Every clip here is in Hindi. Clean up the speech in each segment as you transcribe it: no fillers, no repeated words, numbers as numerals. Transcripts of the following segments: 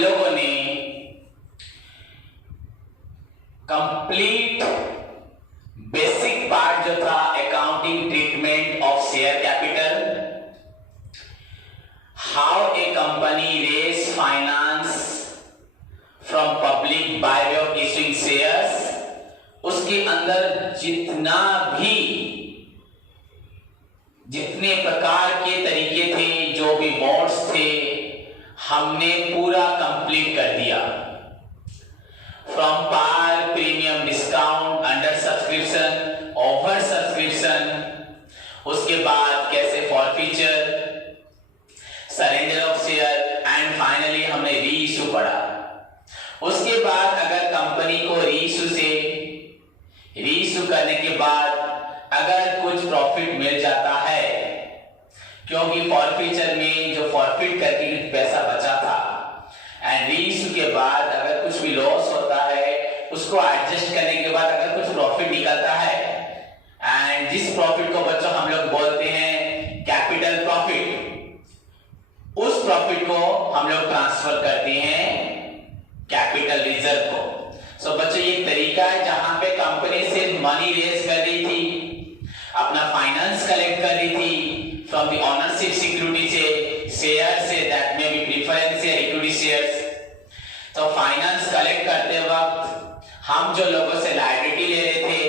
लोगों ने कंप्लीट बेसिक पार्ट जो था accounting treatment of share capital, how a company raise finance from public by way of issuing shares, उसके अंदर जितने प्रकार के तरीके थे, जो भी मोड्स थे, हमने पूरा कंप्लीट कर दिया। From par, premium, discount, under subscription, over subscription, उसके बाद कैसे forfeiture, surrender of share and finally हमने री इशू पढ़ा। उसके बाद अगर कंपनी को री इशू करने के बाद अगर कुछ प्रॉफिट मिल जाता है, क्योंकि फॉरफीचर में जो फॉरफिट करके पैसा बचा था, एंड री इशू के बाद अगर कुछ भी लॉस होता है उसको एडजस्ट करने के बाद अगर कुछ प्रॉफिट निकलता है, एंड जिस प्रॉफिट को बच्चों हम लोग बोलते हैं कैपिटल प्रॉफिट, उस प्रॉफिट को हम लोग ट्रांसफर करते हैं कैपिटल रिजर्व को। सो बच्चों ये तरीका है जहां पे कंपनी सिर्फ मनी रेज कर रही थी, अपना फाइनेंस कलेक्ट कर रही थी फ्रॉम द ओनरशिप सिक्योरिटी से, शेयर से, दैट में भी प्रेफरेंस या इक्विटी शेयर्स। तो फाइनेंस कलेक्ट करते वक्त हम जो लोगों से लायबिलिटी ले रहे थे,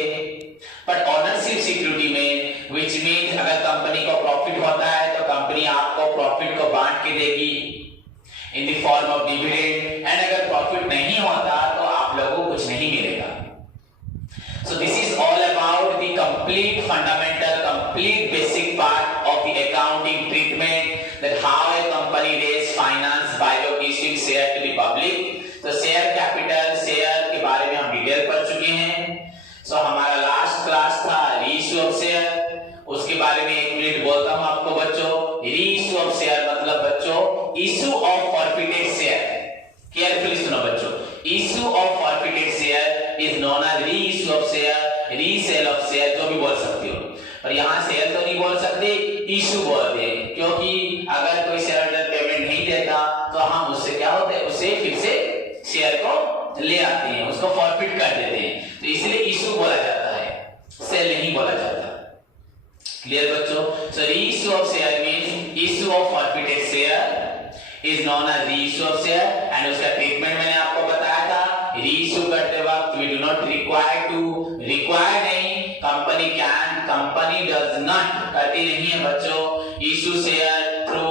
बट ओनरशिप सिक्योरिटी में विच मीन्स अगर कंपनी को प्रॉफिट होता है तो कंपनी आपको प्रॉफिट को बांट के देगी in the form of dividend, and अगर प्रॉफिट नहीं होता तो आप लोगों को कुछ नहीं मिलेगा। So this is all about the complete fundamental, complete basic part of the accounting treatment, that how a company raise finance by issuing share to the public. तो शेयर कैपिटल, शेयर के बारे में हम डिटेल पढ़ चुके हैं। So हमारा लास्ट क्लास था री इशू ऑफ शेयर, उसके बारे में 1 मिनट बोलता हूं आपको बच्चों। री इशू ऑफ शेयर मतलब बच्चों issue of forfeited share. Carefully सुनो बच्चों, issue of forfeited share is known as reissue of share, resale of share, जो भी बोल सकते हो, पर यहाँ शेयर तो नहीं बोल सकते, इशू बोलते हैं, क्योंकि अगर कोई शेयर होल्डर पेमेंट नहीं देता तो हम उससे क्या होता है, उससे फिर से शेयर को ले आते हैं, उसको फॉरफिट कर देते हैं, तो इसलिए इशू बोला जाता है, सेल नहीं बोला जाता। क्लियर बच्चों? So reissue of share means issue of forfeited share is known as reissue of share, and उसका ट्रीटमेंट मैंने आपको बताया था। री इशू करते वक्त वी डू नॉट रिक्वायर नहीं, कंपनी डज नॉट, करती नहीं है बच्चों, issue share through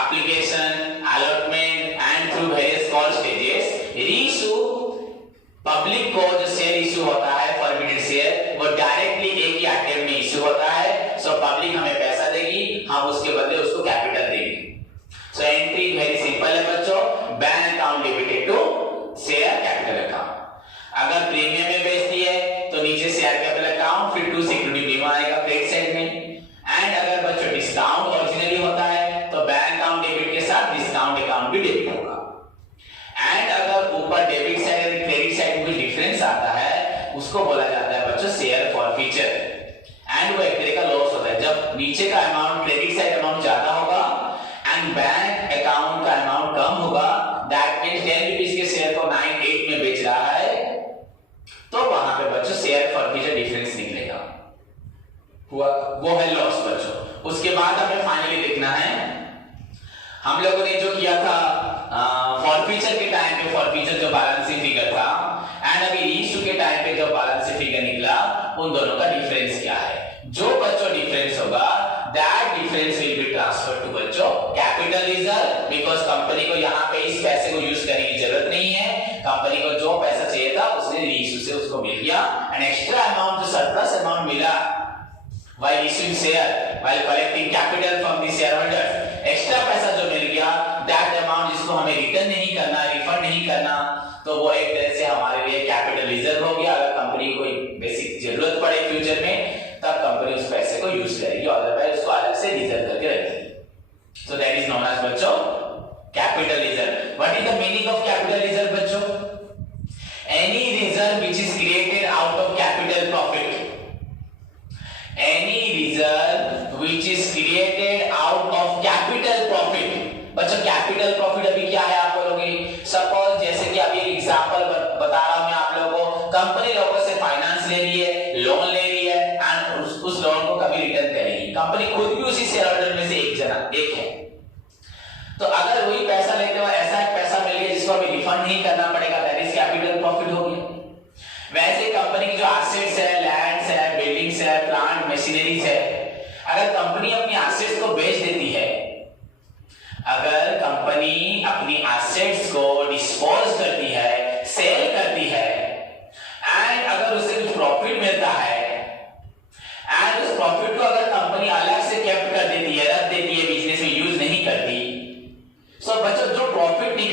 application, allotment and through various call stages. Reissue public को जो शेयर इशू होता है फॉरफिटेड शेयर, वो डायरेक्टली एक ही अटेम्प्ट में इशू होता है। सो पब्लिक हमें पैसा देगी, हम उसके बदले उसको कैपिटल देंगे। So entry very simple है बच्चों, bank account debited to share capital account. अगर प्रीमियम में बेचती है तो नीचे शेयर कैपिटल अकाउंट, फिर टू सिक्योरिटी बीमा आएगा क्रेडिट साइड में, एंड अगर बच्चों डिस्काउंट ओरिजिनली होता है तो बैंक अकाउंट डेबिट के साथ डिस्काउंट अकाउंट भी डेबिट होगा, एंड अगर ऊपर डेबिट साइड और क्रेडिट साइड में कुछ डिफरेंस आता है उसको बोला जाता है बच्चों शेयर फॉरफीचर, एंड वो एक तरह का लॉस होता है। जब नीचे का अमाउंट क्रेडिट साइड अमाउंट ज्यादा होगा एंड बैंक अकाउंट का अमाउंट कम होगा, दैट मींस 10 रुपीस के शेयर को 9.8 में बेच रहा है, तो वहां पे बच्चों शेयर फॉरफीचर डिफरेंस निकलेगा, हुआ वो है लॉस बच्चों। उसके बाद हमें फाइनली देखना है, हम लोगों ने जो किया था फॉरफीचर के टाइम पे फॉरफीचर जो बैलेंस शीट फिगर था, एंड अभी रीइशू के टाइम पे जो बैलेंस शीट फिगर निकला, उन दोनों का डिफरेंस क्या है। जो बच्चों डिफरेंस होगा that difference will be transferred to बच्चों कैपिटल रिजर्व, बिकॉज़ कंपनी को यहाँ पे इस पैसे को यूज करने की जरूरत नहीं है, कंपनी को जो पैसा चाहिए था उसने रीइशू से उसको मिल गया, एंड एक्स्ट्रा अमाउंट जो सरप्लस अमाउंट मिला while issuing share, while collecting capital from the shareholders, extra पैसा जो मिल गया, that amount जिसको हमें रिटर्न नहीं करना, रिफंड नहीं करना, तो वो एक तरह से हमारे लिए कैपिटल रिजर्व हो गया। अगर कंपनी को कोई बेसिक जरूरत पड़े फ्यूचर में, तब कंपनी उस पैसे को यूज करेगी, अदरवाइज उसको अलग से रिजर्व करके रखेगी। So that is known as बच्चों capital reserve. What is the meaning of capital reserve बच्चों? Any reserve which is created out of capital profit. Any reserve which is created out of capital profit. बच्चों कैपिटल प्रॉफिट अभी क्या है आप लोग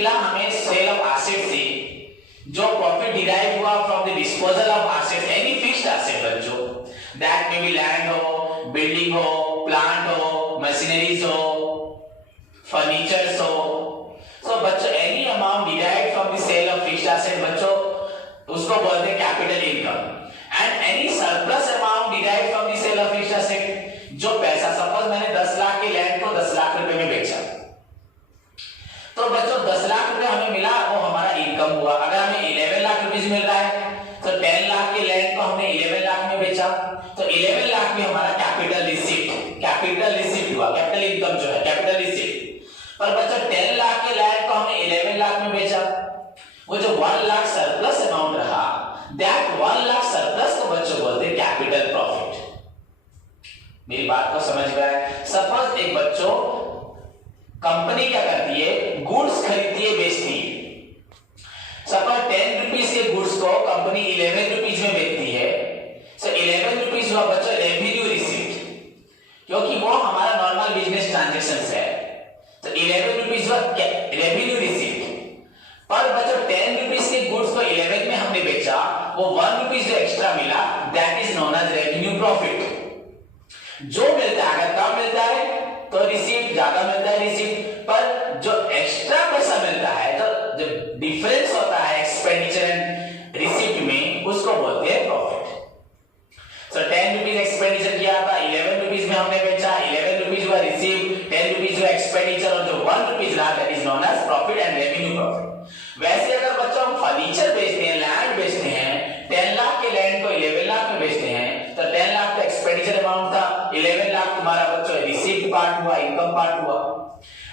मिला हमें सेल ऑफ एसेट से, जो प्रॉफिट डिराइव हुआ from the disposal of asset, any fixed asset बच्चों, दैट मे बी लैंड हो, बिल्डिंग हो, प्लांट हो, मशीनरीज हो, फर्नीचर्स हो। सो बच्चों any amount derive from the sale of fixed asset बच्चों उसको बोलते हैं capital income. And any surplus amount derive from the sale of fixed asset, जो पैसा, सपोज मैंने 10 लाख के लैंड को 10 लाख रुपए में बेचा, तो बच्चों 10 लाख रुपए हमें मिला, वो हमारा इनकम हुआ। अगर हमें 11 लाख रुपीस मिल रहा है तो 10 लाख के लैंड को हमने 11 लाख में बेचा, तो 11 लाख में हमारा कैपिटल रिसीप्ट हुआ, कैपिटल इनकम जो है कैपिटल रिसीप्ट। पर बच्चों 10 लाख के लैंड को हमने 11 लाख में बेचा, वो जो 1 लाख सरप्लस अमाउंट रहा, दैट 1 लाख सरप्लस को बच्चों बोलते हैं कैपिटल प्रॉफिट। मेरी बात को समझ में आया? सपोज एक बच्चों कंपनी क्या करती है, गुड्स खरीदती है, बेचती है। सपोज 10 रुपीस के गुड्स को कंपनी 11 रुपीस में बेचती है, सो 11 रुपीस हुआ बच्चों रेवेन्यू रिसीप्ट, क्योंकि वो हमारा नॉर्मल बिजनेस ट्रांजैक्शन है, तो 11 रुपीस हुआ रेवेन्यू रिसीप्ट। पर बच्चों 10 रुपीस के गुड्स को 11 में हमने बेचा, वो 1 रुपीस जो एक्स्ट्रा मिला, that is known as revenue profit. जो मिलता है, अगर कम मिलता है तो रिसीप्ट, ज्यादा मिलता है रिसीप्ट, पर जो एक्स्ट्रा पैसा मिलता है, तो जो डिफरेंस होता है एक्सपेंडिचर एंड रिसीप्ट में, उसको बोलते हैं प्रॉफिट। सो 10 रुपीस एक्सपेंडिचर किया था, 11 रुपीस में हमने बेचा, 11 रुपीस हुआ रिसीप्ट, 10 रुपीस हुआ एक्सपेंडिचर, और जो 1 रुपीस रहा that is known as profit and revenue profit. वैसे अगर बच्चों हम फर्नीचर बेचते हैं, लैंड बेचते हैं, 10 लाख के लैंड को 11 लाख में बेचते हैं, तो 10 लाख का एक्सपेंडिचर अमाउंट था, 11 लाख तुम्हारा बच्चों रिसीप्ट पार्ट हुआ, इनकम पार्ट हुआ,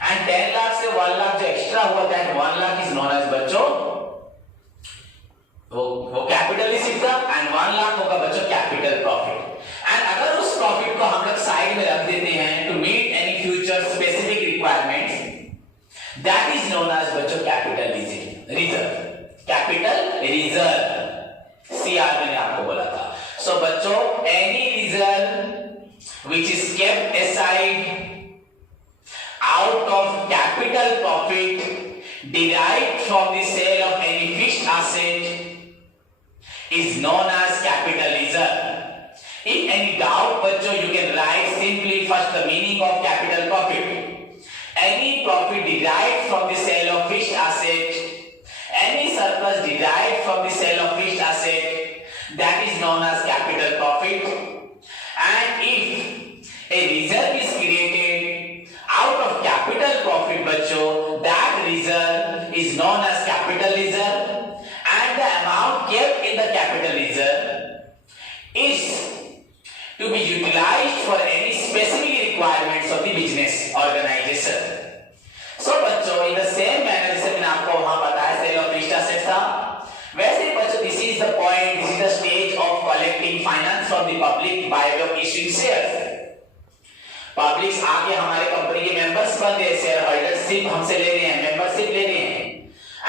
एंड 10 लाख से 1 लाख जो एक्स्ट्रा हुआ, that 1 lakh is known as बच्चों वो कैपिटल रिसीप्ट था, एंड 1 लाख होगा बच्चों कैपिटल प्रॉफिट। एंड अगर उस प्रॉफिट को हम लोग साइड में रख देते हैं to meet any future specific requirements, that is known as बच्चों capital reserve, capital reserve, CR मैंने आपको बोला था। सो बच्चों any reserve which is kept aside out of capital profit derived from the sale of any fixed asset is known as capital reserve. If any doubt बच्चों, you can write simply first the meaning of capital profit. Any profit derived from the sale of fixed asset, any surplus derived from the sale of fixed asset, that is known as capital profit. And if a reserve is created out of capital profit बच्चों, that reserve is known as capital reserve, and the amount kept in the capital reserve is to be utilized for any specific requirements of the business organization. So बच्चों in the same manner जैसे मैंने आपको वहां बताया sale of fixed asset था, वैसे बच्चों this is the point, this is the stage of collecting finance from the public by way of issuing shares. Publics आके हमारे कंपनी के मेंबर्स बन गए, शेयर होल्डरशिप हमसे ले रहे हैं, मेंबरशिप ले रहे हैं,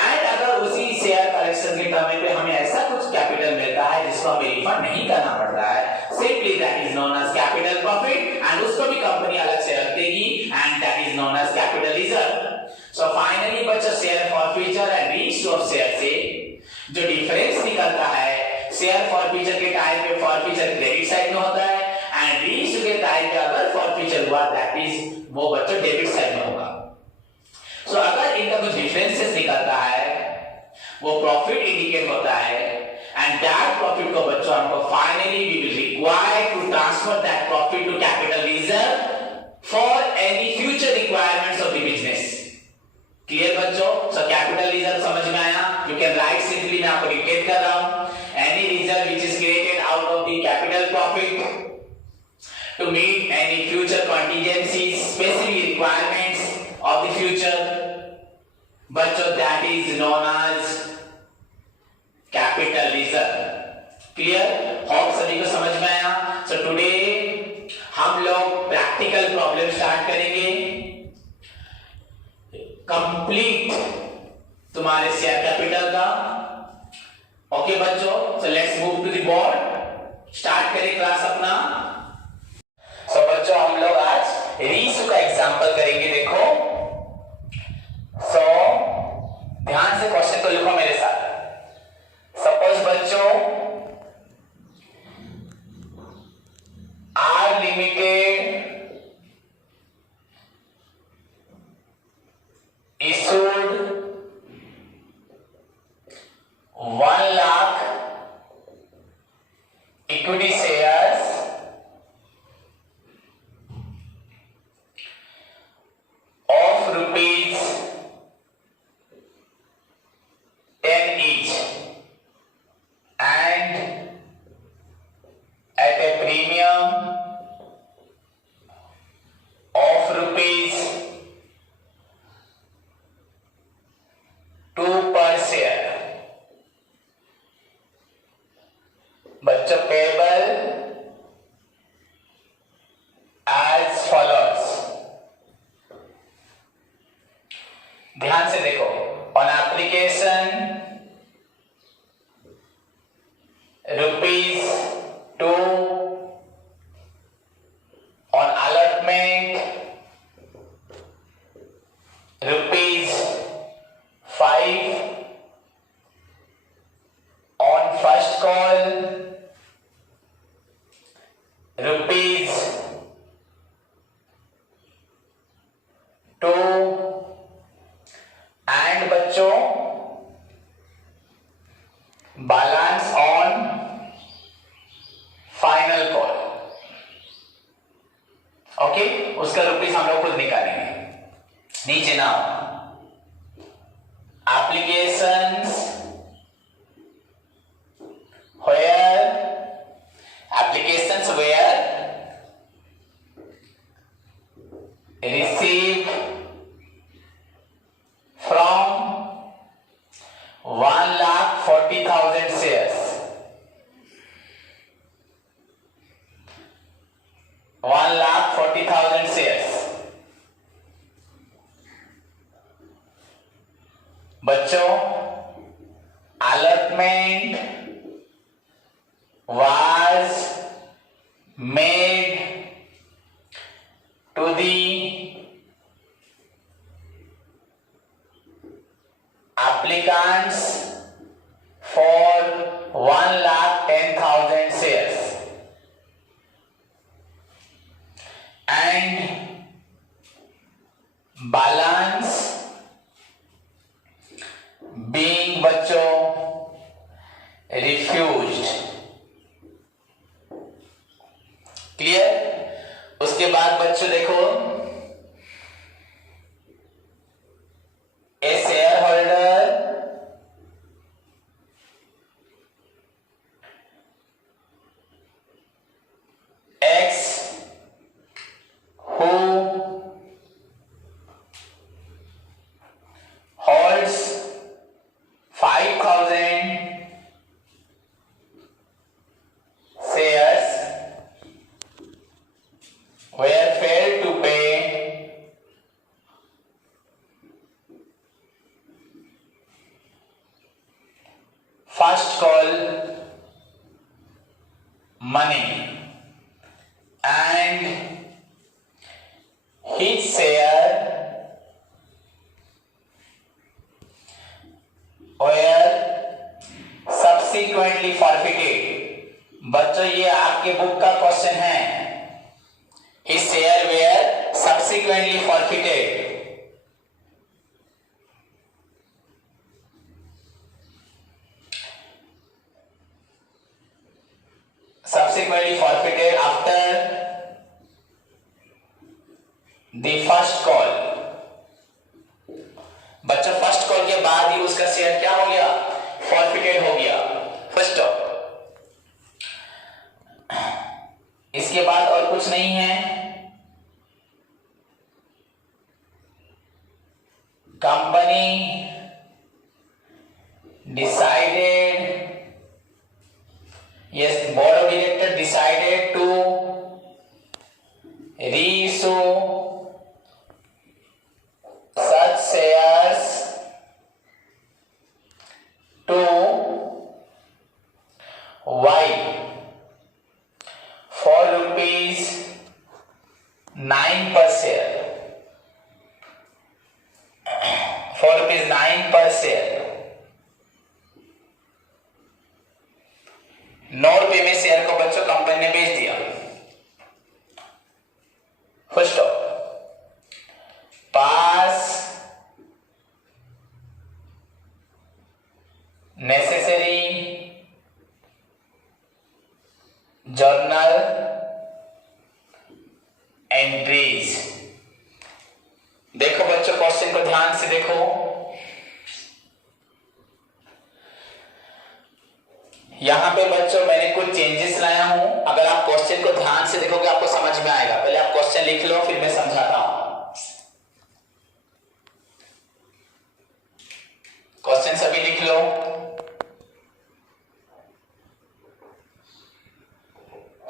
एंड अगर उसी शेयर कलेक्शन के टाइम पे हमें ऐसा कुछ कैपिटल मिलता है जिसको हमें रिफंड नहीं करना पड़ रहा है, simply that is known as capital profit, and उसको भी कंपनी अलग से रख देगी, and that is known as capital reserve. So finally बच्चों share forfeiture and reissue of share से जो डिफरेंस निकलता है, शेयर फॉरफीचर के टाइम पे फॉरफीचर क्रेडिट साइड में होता है, एंड रीइश्यू के टाइम पे अगर फॉरफीचर हुआ दैट इज वो बच्चों डेबिट साइड में होगा। सो अगर इनका कुछ डिफरेंसेस निकलता है, वो प्रॉफिट इंडिकेट होता है, एंड दैट प्रॉफिट को बच्चों हमको finally we will require to transfer that profit to capital reserve for any future requirements of the business. Clear बच्चों? सो कैपिटल रिजर्व समझ में आया? यू कैन राइट सिंपली, मैं आपको डिक्टेट कर रहा हूं, any reserve which is created out of the capital profit to meet any future contingencies, specific requirements of the future, बच्चों that is known as capital reserve. Clear? Hope सभी को समझ में आया? So today हम लोग practical problem start करेंगे, complete तुम्हारे शेयर कैपिटल का। ओके बच्चों, so let's move to the board, start करें क्लास अपना। तो बच्चों हम लोग आज रीइश्यू का एग्जांपल करेंगे। देखो, सो ध्यान से क्वेश्चन को लिखो मेरे साथ। सपोज बच्चों, are limited issued 1 lakh equity shares of rupees 10 each and at a premium of rupees 2 per share. बच्चों पेबल as follows. ध्यान से देखो, on application rupees 2, on allotment rupees 5, on first call rupees 2 and बच्चों balance on final call. Okay, उसका रुपीस हम लोग खुद निकालेंगे। नीचे ना applications where received from 1,40,000 shares, 1,40,000 shares। बच्चों allotment was made to the applicants for 1,10,000 shares and balance being बच्चों refused। क्लियर? उसके बाद बच्चों देखो, a share holder X who holds 5,000 shares were failed to pay first call money and his share were subsequently forfeited। बच्चों ये आपके बुक का क्वेश्चन है। His share were subsequently forfeited। Subsequently forfeited after the first call। बच्चों फर्स्ट कॉल के बाद ही उसका शेयर क्या हो गया? फॉरफिटेड हो गया। फर्स्ट ऑफ, इसके बाद और कुछ नहीं है। Company decided, yes, board of directors decided to reissue such shares to Y for rupees 9 per share, for rupees 9 per share। 9 रुपए में शेयर को बच्चों कंपनी ने बेच दिया, फुल स्टॉप। पास नेसेसरी जर्नल एंट्रीज। देखो बच्चों क्वेश्चन को ध्यान से देखो, यहां पे बच्चों मैंने कुछ चेंजेस लाया हूं। अगर आप क्वेश्चन को ध्यान से देखोगे आपको समझ में आएगा। पहले आप क्वेश्चन लिख लो फिर मैं समझाता हूं। क्वेश्चन सभी लिख लो।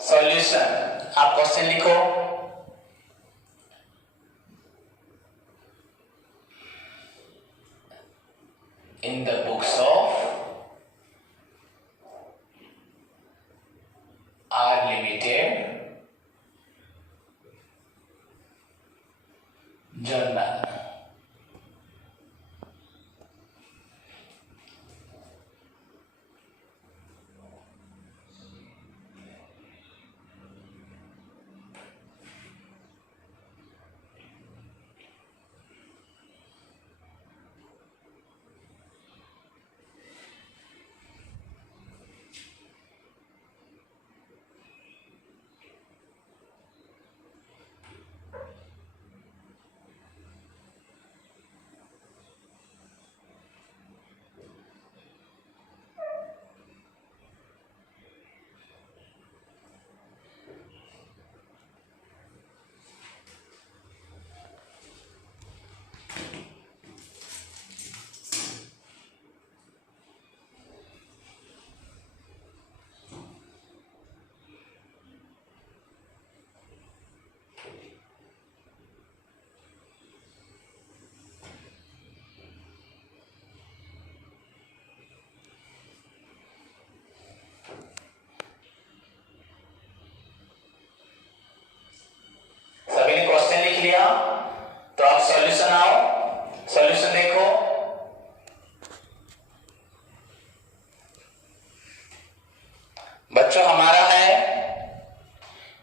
सॉल्यूशन आप क्वेश्चन लिखो। इन the books of R Limited journal। सभी ने क्वेश्चन लिख लिया तो आप सॉल्यूशन आओ। सॉल्यूशन देखो, बच्चों हमारा है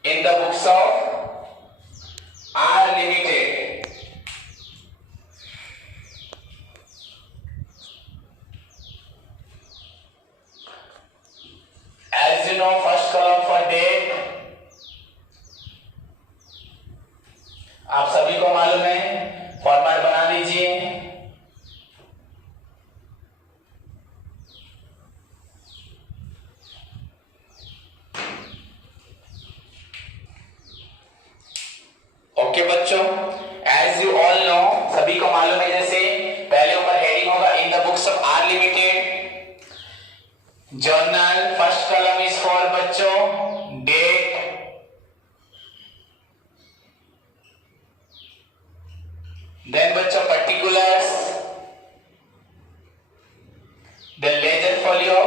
इन the books of R Limited। As you know, first column for date आप सभी को मालूम है, फॉर्मेट बना लीजिए। ओके बच्चों, एज यू ऑल नो सभी को मालूम है, जैसे पहले ऊपर हेडिंग होगा in the books of R Limited journal. First column is for बच्चों डेट, देन बच्चों particulars, then ledger folio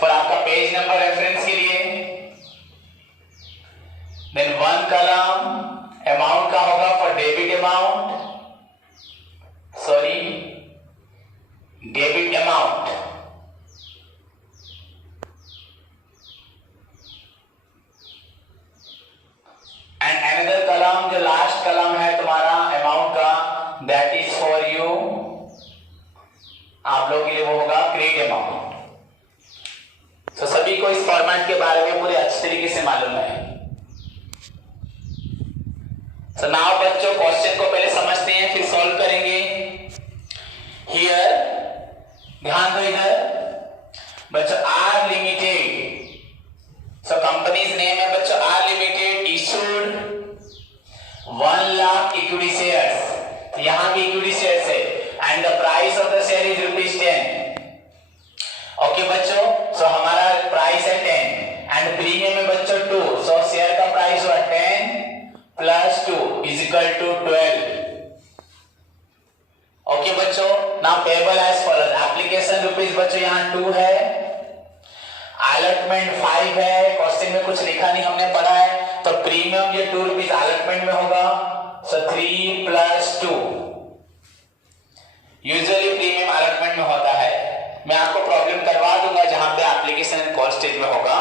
for आपका पेज नंबर रेफरेंस के लिए, देन वन कॉलम अमाउंट का होगा for debit amount, sorry debit amount, and another column जो लास्ट कॉलम है तुम्हारा अमाउंट का, दैट इज फॉर यू, आप लोगों के लिए वो होगा क्रेडिट अमाउंट। तो सभी को इस फॉर्मेट के बारे में पूरे अच्छे तरीके से मालूम है। तो नाउ बच्चों क्वेश्चन को पहले समझते हैं फिर सॉल्व करेंगे। हियर ध्यान दो इधर बच्चों, R Limited, सो कंपनीज नेम है बच्चों R Limited, issued 1 lakh equity shares, तो यहां भी इक्विटी शेयर्स है, and the price of the share is ₹10। Okay बच्चों, सो हमारा प्राइस है 10 एंड प्रीमियम है बच्चों 2, सो शेयर का प्राइस हुआ 10 plus 2 is equal to 12। Okay बच्चों, now payable as follows, application rupees बच्चों यहाँ 2 है, अलॉटमेंट 5 है, क्वेश्चन में कुछ लिखा नहीं हमने पढ़ा है, तो प्रीमियम ये 2 रुपीज अलॉटमेंट में होगा, सो 3 प्लस 2, यूजुअली प्रीमियम अलॉटमेंट में होता है। मैं आपको प्रॉब्लम करवा दूंगा जहां पे एप्लीकेशन एंड कॉल स्टेज में होगा,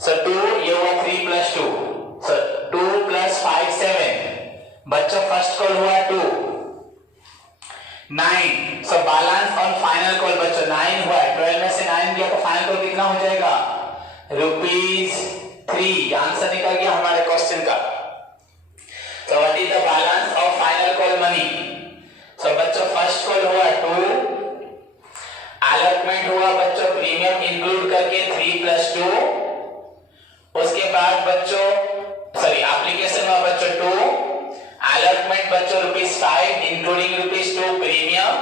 सो 2 ये हुआ 3 प्लस 2, सो 2 प्लस 5 7, बच्चों फर्स्ट कॉल हुआ 2 9, so balance on final call बच्चों 9 हुआ, 12 में से 9 गया तो फाइनल कॉल कितना हो जाएगा ₹3। आंसर निकल गया हमारे क्वेश्चन का। So what is the balance of final call money? So बच्चों फर्स्ट कॉल हुआ 2, अलॉटमेंट हुआ बच्चों प्रीमियम इंक्लूड करके 3 प्लस 2, उसके बाद बच्चों सॉरी एप्लीकेशन हुआ बच्चों 2, अलॉटमेंट बच्चों ₹5 इंक्लूडिंग ₹2 प्रीमियम,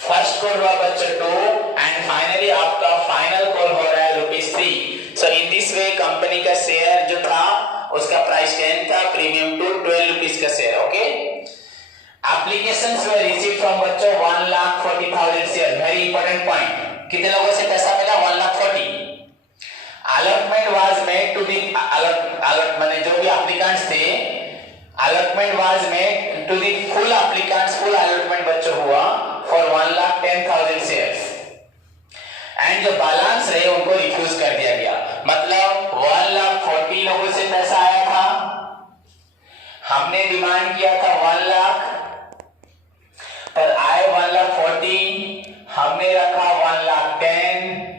फर्स्ट कॉल हुआ बच्चों 2 एंड फाइनली आपका फाइनल कॉल हो रहा है ₹3। सो इन दिस वे कंपनी का शेयर जो था उसका प्राइस 10 था, प्रीमियम टू 12 रुपीस का share. Okay, applications were received from बच्चों 1,40,000 शेयर। वेरी इंपॉर्टेंट पॉइंट, कितने लोगों से पैसा मिला 1,40,000। Allotment was made to the allot माने जो भी एप्लीकेंट्स थे, allotment was made to the full applicants, full allotment बच्चों हुआ फॉर 1,10,000 शेयर्स एंड जो बैलेंस रहे उनको रिफ्यूज कर दिया गया। मतलब 1,40,000 लोगों से पैसा आया था, हमने डिमांड किया था 1,00,000 पर आए 1,40,000, हमने रखा 1,10,000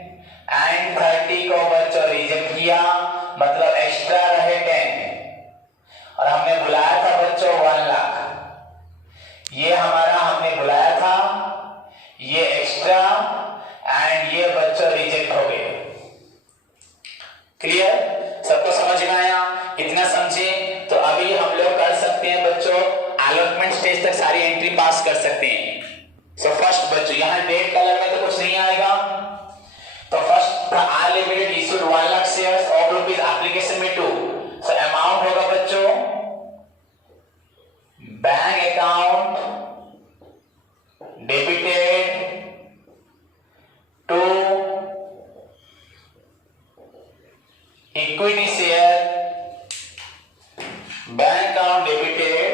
एंड 30 को बच्चों रिजेक्ट किया, मतलब एक्स्ट्रा रहे 10 और हमने बुलाया था बच्चों 1,00,000। ये हमारा हमने बुलाया था, ये एक्स्ट्रा एंड ये बच्चों रिजेक्ट हो गए। क्लियर, सबको समझ में आया? इतना समझे तो अभी हम लोग कर सकते हैं बच्चों, अलॉटमेंट स्टेज तक सारी एंट्री पास कर सकते हैं। सो फर्स्ट बच्चों यहाँ डेट कलर में तो कुछ नहीं आएगा, तो first unlimited issued 1,00,000 shares of rupees application में 2। सो अमाउंट होगा बच्चों bank account debited to equity share, bank account debited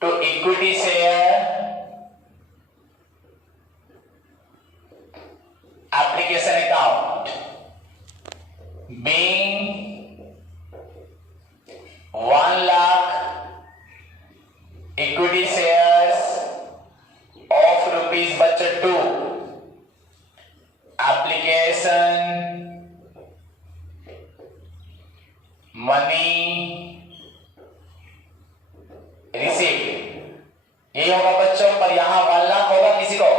to equity share application account being 1,00,000 equity shares of rupees बच्चों 2, application money received, ये होगा बच्चों। पर यहां 1,00,000 होगा किसी को,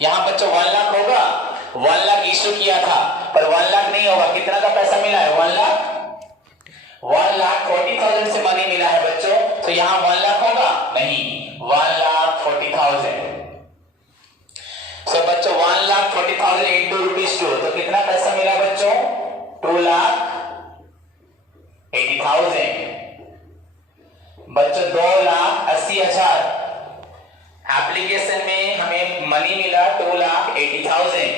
यहां बच्चों 1,00,000 होगा, 1,00,000 इश्यू किया था पर 1,00,000 नहीं होगा। कितना का पैसा मिला है 1,40,000 से मनी मिला है बच्चों, तो यहां 1,00,000 होगा नहीं, 1,40,000। सो बच्चों 1,40,000 इंटू ₹2, तो कितना पैसा मिला बच्चों 2,80,000। बच्चों 2,80,000 एप्लीकेशन में हमें मनी मिला 2,80,000।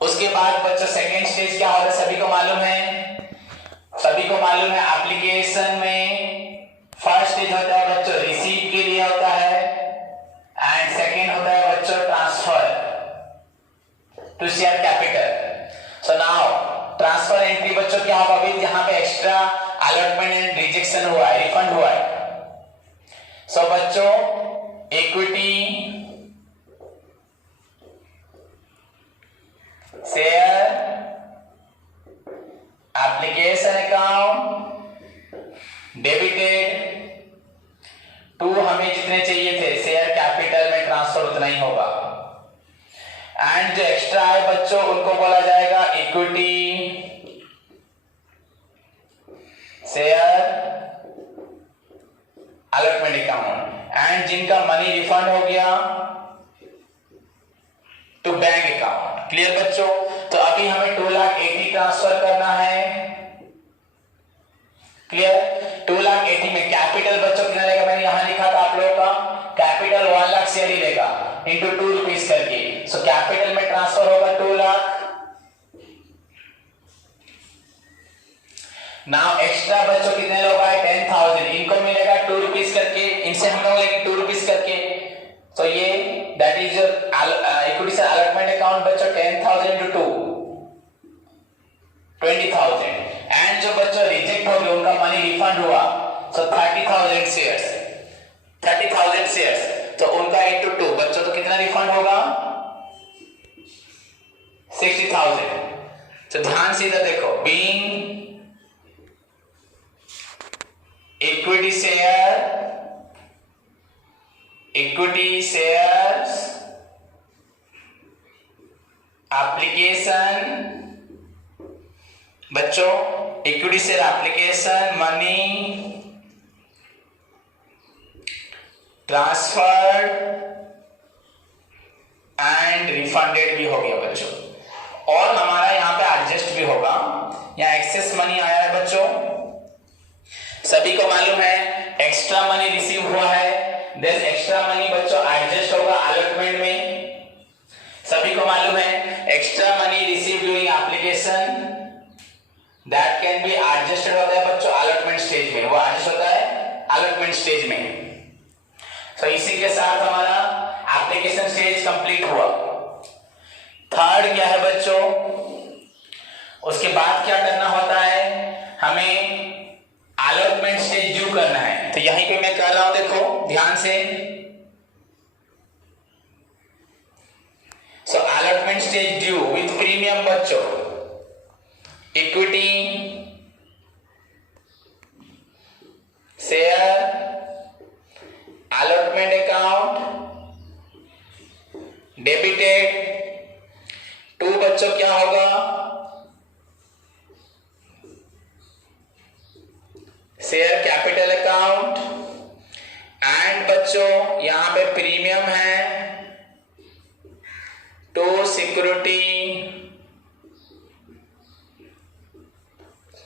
उसके बाद बच्चों सेकेंड स्टेज क्या होता है सभी को मालूम है, सभी को मालूम है एप्लीकेशन में फर्स्ट स्टेज होता है बच्चों रिसीट के लिए होता है एंड सेकेंड होता है बच्चों transfer to share capital. So now transfer entry बच्चों क्या होगा, अभी यहाँ पे एक्स्ट्रा अलॉटमेंट एंड रिजेक्शन हुआ है, रिफंड हुआ है। सो बच्चों equity share application account debited to हमें जितने चाहिए थे शेयर कैपिटल में ट्रांसफर उतना ही होगा एंड जो एक्स्ट्रा है बच्चों उनको बोला जाएगा equity share allotment account and जिनका मनी रिफंड हो गया टू बैंक अकाउंट। क्लियर बच्चों, तो अभी हमें 2,80,000 ट्रांसफर करना है। क्लियर, 2,80,000 में कैपिटल बच्चों कितना रहेगा, मैंने यहां लिखा था आप लोगों का कैपिटल 1,00,000 शेयर ही रहेगा इंटू ₹2 करके। सो कैपिटल में ट्रांसफर होगा 2,00,000। नाउ एक्स्ट्रा बच्चों कितने लोग आए 10,000, इनको मिलेगा ₹2 करके, इनसे हम लोग लेंगे ₹2 करके। तो ये that is your equity share allotment account बच्चों 10,000 into 2 20,000 एंड जो बच्चों रिजेक्ट हो गए उनका मनी रिफंड हुआ, सो 30,000 शेयर्स, 30,000 शेयर्स, तो उनका इंटू 2 बच्चों तो कितना रिफंड होगा 60,000। तो ध्यान से इधर देखो, बीइंग इक्विटी शेयर्स एप्लीकेशन, बच्चों equity share application money transferred and refunded भी हो गया बच्चों, और हमारा यहाँ पे एडजस्ट भी होगा, यहाँ एक्सेस मनी आया है बच्चों, सभी को मालूम है एक्स्ट्रा मनी रिसीव हुआ है, दिस एक्स्ट्रा मनी बच्चों एडजस्ट होगा अलॉटमेंट में, सभी को मालूम है extra money receive during application that can be adjusted होता है बच्चों अलॉटमेंट स्टेज में, वो एडजस्ट होता है अलॉटमेंट स्टेज में। तो इसी के साथ हमारा एप्लीकेशन स्टेज कंप्लीट हुआ। थर्ड क्या है बच्चों, उसके बाद क्या करना होता है, हमें अलॉटमेंट स्टेज ड्यू करना है। तो यहीं पे मैं कर रहा हूं, देखो ध्यान से, so allotment stage due with premium बच्चों, equity share allotment account debited to बच्चों क्या होगा शेयर कैपिटल अकाउंट, एंड बच्चों यहां पे प्रीमियम है to security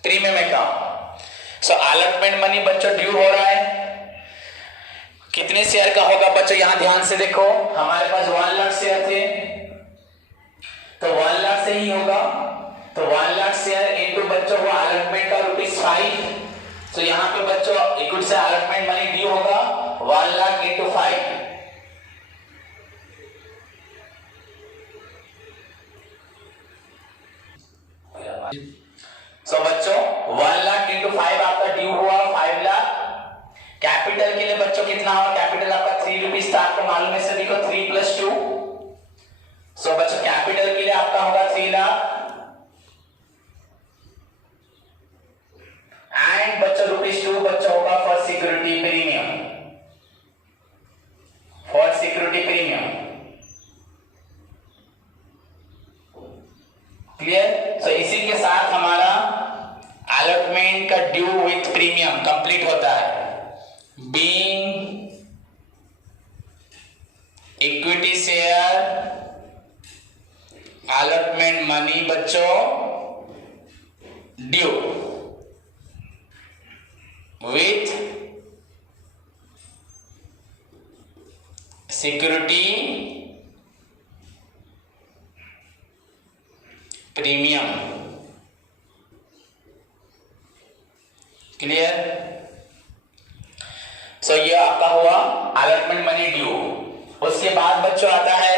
premium account. So allotment money बच्चों ड्यू हो रहा है, कितने शेयर का होगा बच्चों, यहां ध्यान से देखो, हमारे पास 1 लाख शेयर थे तो 1 लाख से ही होगा, तो 1 लाख शेयर इनटू बच्चों हुआ अलॉटमेंट का ₹5, तो यहां पे बच्चों इक्विटी से अलॉटमेंट मनी ड्यू होगा 1 लाख इंटू 5, सो बच्चों 1 लाख इंटू 5 आपका ड्यू हुआ 5 लाख। कैपिटल के लिए बच्चों कितना हुआ, कैपिटल आपका ₹3 था, आपको मालूम है सभी को 3 + 2, सो बच्चों कैपिटल के लिए आपका होगा 3 लाख, एंड बच्चों ₹2 बच्चों होगा for security premium, for security premium, clear. So इसी के साथ हमारा अलॉटमेंट का ड्यू विथ प्रीमियम कंप्लीट होता है। Being equity share allotment money बच्चों due with security premium, clear. So ये आपका हुआ अलॉटमेंट मनी ड्यू। उसके बाद बच्चों आता है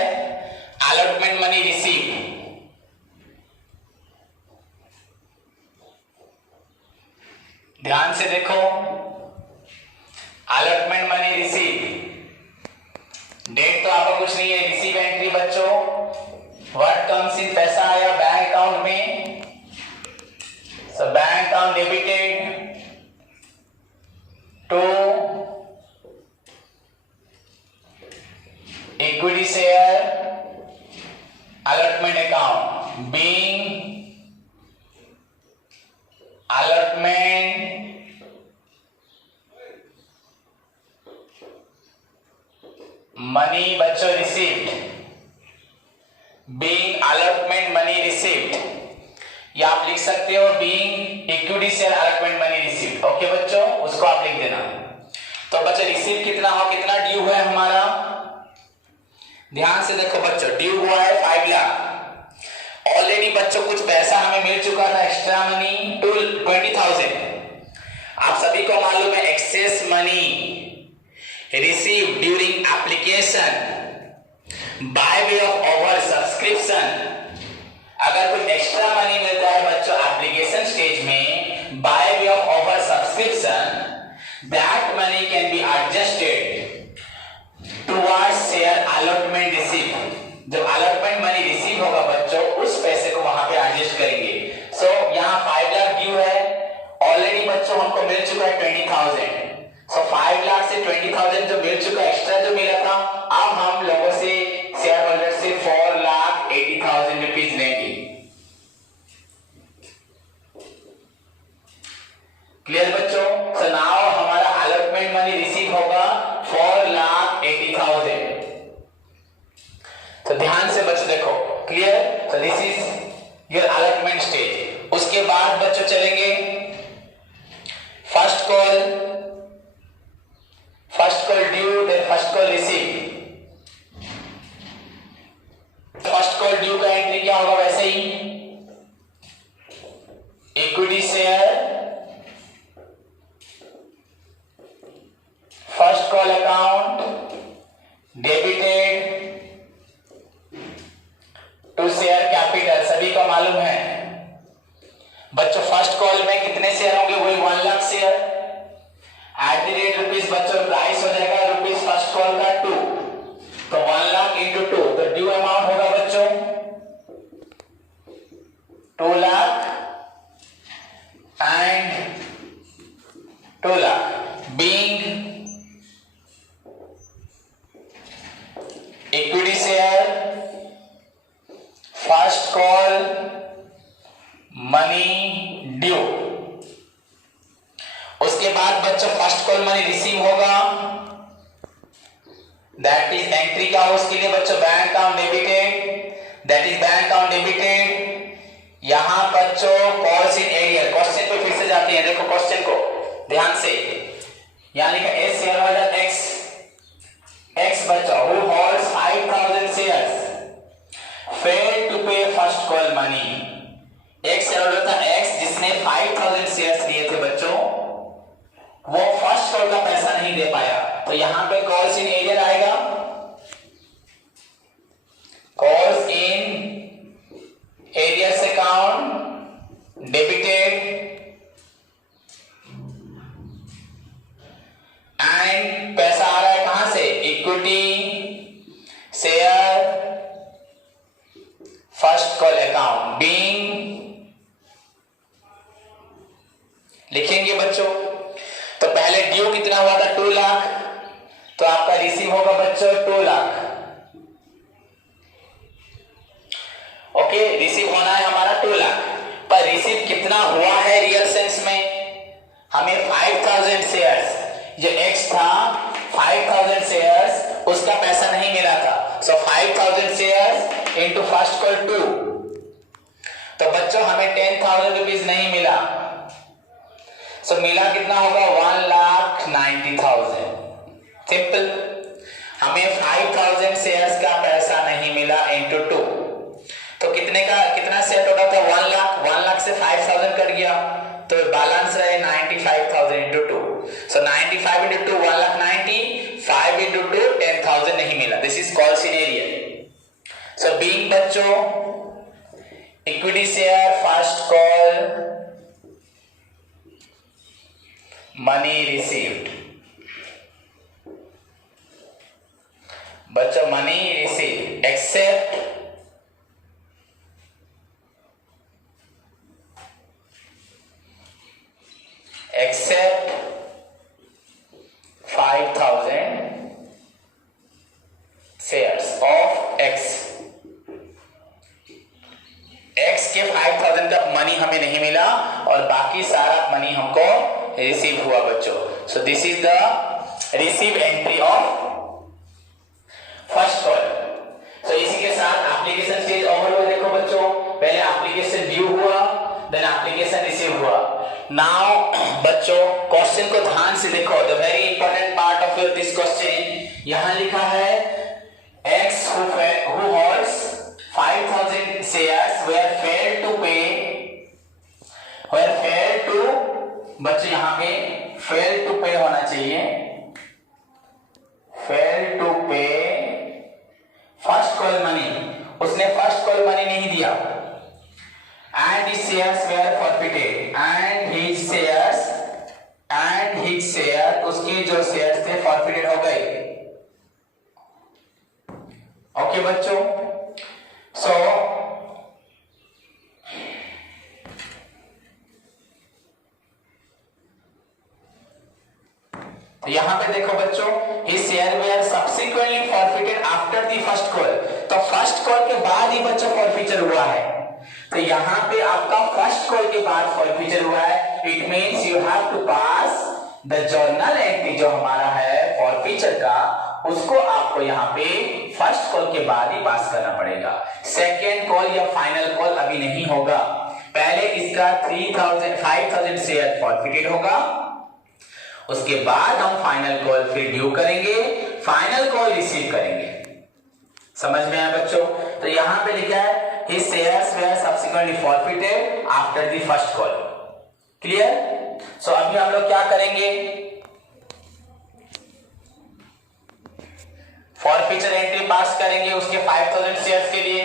अलॉटमेंट मनी रिसीव। ध्यान से देखो, अलॉटमेंट मनी रिसीव, डेट तो आपका कुछ नहीं है, रिसीव एंट्री बच्चों, व्हाट कम्स इन, पैसा आया बैंक अकाउंट में, so bank account debited to equity share allotment account, being allotment money बच्चों received, being allotment money received, या आप लिख सकते हो being equity share allotment money received। Okay बच्चों, उसको आप लिख देना। तो बच्चों रिसीव कितना हो, कितना ड्यू है हमारा, ध्यान से देखो बच्चों, ड्यू हुआ है 5 लाख। ऑलरेडी बच्चों कुछ पैसा हमें मिल चुका था, एक्स्ट्रा मनी 20,000। आप सभी को मालूम है excess money receive during application by way of over subscription. अगर कुछ एक्स्ट्रा मनी मिलता है बच्चों application by way of offer subscription, that money can be adjusted towards share allotment receipt. जब allotment money receive होगा बच्चों, उस पैसे को वहां पे एडजस्ट करेंगे. सो यहाँ 5 लाख ड्यू है, ऑलरेडी बच्चों हमको मिल चुका है 20,000. सो 5 लाख से 20,000 जो मिल चुका, एक्स्ट्रा जो मिला था, अब हम लोगों से शेयर होल्डर से 4,80,000 रुपीज लेंगे. क्लियर बच्चों? सो नाउ हमारा अलॉटमेंट मनी रिसीव होगा 4,80,000. तो ध्यान से बच्चों देखो, clear? So this is your allotment stage. उसके बाद बच्चों चलेंगे first call due, then first call receive. First call due का एंट्री क्या होगा? वैसे ही equity share, first call account debited to share capital. सभी को मालूम है बच्चों, फर्स्ट कॉल में कितने शेयर होंगे? वही 1 lakh share. At the rate rupees बच्चों प्राइस हो जाएगा रुपीज फर्स्ट कॉल का 2, तो 1 लाख इंटू 2, तो ड्यू अमाउंट होगा बच्चों 2 lakh and 2 lakh being equity share, first call money due. उसके बाद बच्चों फर्स्ट कॉल मनी रिसीव होगा, दैट इज एंट्री का उसके लिए बच्चों bank account debited, that is bank account debited. यहां बच्चों कॉल्स इन एरियर, क्वेश्चन पे फिर से जाते हैं, देखो क्वेश्चन को ध्यान से. यहां लिखा एस शेयर होल्डर एक्स बच्चों who holds 5,000 shares fail to pay first call money. एक शेयर होल्डर था एक्स जिसने 5,000 शेयर्स लिए थे बच्चों, वो फर्स्ट कॉल का पैसा नहीं दे पाया, तो यहां पे कॉल्स इन एरियर आएगा. Calls in arrears account debited and पैसा आ रहा है कहां से? Equity share first call account being, लिखेंगे बच्चों. तो पहले ड्यू कितना हुआ था? 2 लाख, तो आपका रिसीव होगा बच्चों 2 लाख. ओके, रिसीव होना है हमारा 2 लाख, पर रिसीव कितना हुआ है रियल सेंस में? हमें 5,000 शेयर्स, जो एक्स था 5,000 शेयर्स, उसका पैसा नहीं मिला था. सो 5,000 शेयर्स इनटू फर्स्ट कॉल 2, तो बच्चों हमें 10,000 रुपीज नहीं मिला. सो मिला कितना होगा? 1,90,000. सिंपल. हमें 5,000 शेयर्स का पैसा नहीं मिला इंटू 2, तो कितना शेयर टोटल था? 1 लाख से 5,000 कट गया, तो बैलेंस रहे 95,000 इंटू 2. सो 95 इंटू 2 1,90,000, 5 इंटू 2 10,000 नहीं मिला. This is called scenario. So being बच्चों equity share first call money received, बच्चों money receive except except 5,000 shares of X. X के 5,000 का मनी हमें नहीं मिला और बाकी सारा मनी हमको रिसीव हुआ बच्चों. So this is the receive entry of first call. So इसी के साथ एप्लीकेशन स्टेज ओवर हुआ. देखो बच्चों, पहले एप्लीकेशन ड्यू हुआ, देन एप्लीकेशन रिसीव हुआ. नाउ बच्चों क्वेश्चन को ध्यान से देखो, the very important part of this question. यहां लिखा है x who holds 5,000 shares were failed to pay, बच्चों यहां पे failed to pay होना चाहिए, failed to pay first call money. उसने फर्स्ट कॉल मनी नहीं दिया and his shares were forfeited and his share उसके जो शेयर थे forfeited हो गए। ओके बच्चों, सो यहां पे देखो बच्चों, his share were subsequently forfeited after the first call। तो फर्स्ट कॉल के बाद ही बच्चों फॉरफीचर हुआ है। तो यहाँ पे आपका फर्स्ट कॉल के बाद फॉरफीचर हुआ है। It means you have to pass the journal entry जो हमारा है फॉरफीचर का, उसको आपको यहाँ पे फर्स्ट कॉल के बाद ही पास करना पड़ेगा। सेकेंड कॉल या फाइनल कॉल अभी नहीं होगा। पहले इसका 5,000 शेयर फॉरफिटेड होगा, उसके बाद हम फाइनल कॉल फिर ड्यू करेंगे, फाइनल कॉल रिसीव करेंगे। समझ में आया बच्चों? तो यहां पे लिखा है his shares were subsequently forfeited after the first call। Clear? So अभी हम लोग क्या करेंगे, फॉरफीचर एंट्री पास करेंगे उसके 5,000 शेयर्स के लिए।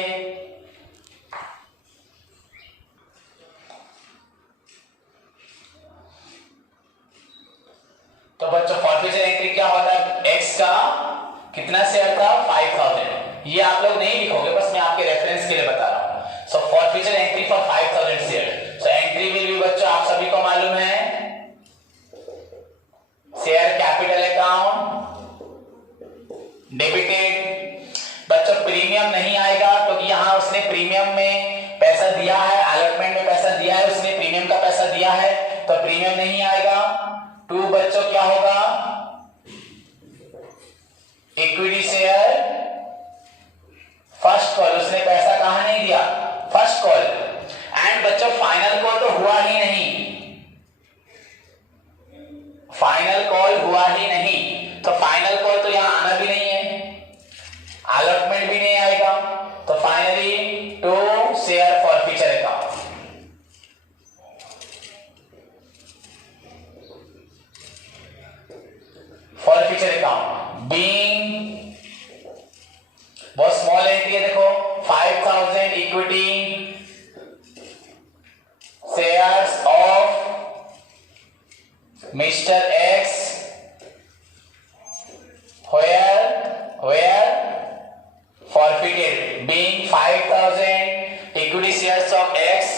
तो बच्चों फॉरफीचर एंट्री क्या होता है, एक्स का कितना शेयर था 5,000। ये आप लोग नहीं लिखोगे, बस मैं आपके रेफरेंस के लिए बता रहा हूं। So forfeiture entry for 5,000 share. So entry will be बच्चों आप सभी को मालूम है, शेयर कैपिटल अकाउंट डेबिटेड। बच्चों प्रीमियम नहीं आएगा क्योंकि यहां उसने प्रीमियम में पैसा दिया है, अलॉटमेंट में पैसा दिया है, उसने प्रीमियम का पैसा दिया है, तो प्रीमियम नहीं आएगा। टू बच्चों क्या होगा, इक्विटी शेयर फर्स्ट कॉल, उसने पैसा कहां नहीं दिया, फर्स्ट कॉल। एंड बच्चों फाइनल कॉल तो हुआ ही नहीं, फाइनल कॉल हुआ ही नहीं, तो फाइनल कॉल तो यहां आना भी नहीं है, अलॉटमेंट भी नहीं आएगा। तो finally to share forfeiture account. Forfeiture account being बहुत स्मॉल एंट्री है, देखो 5,000 equity shares of mister X where forfeited, being 5,000 equity shares of X,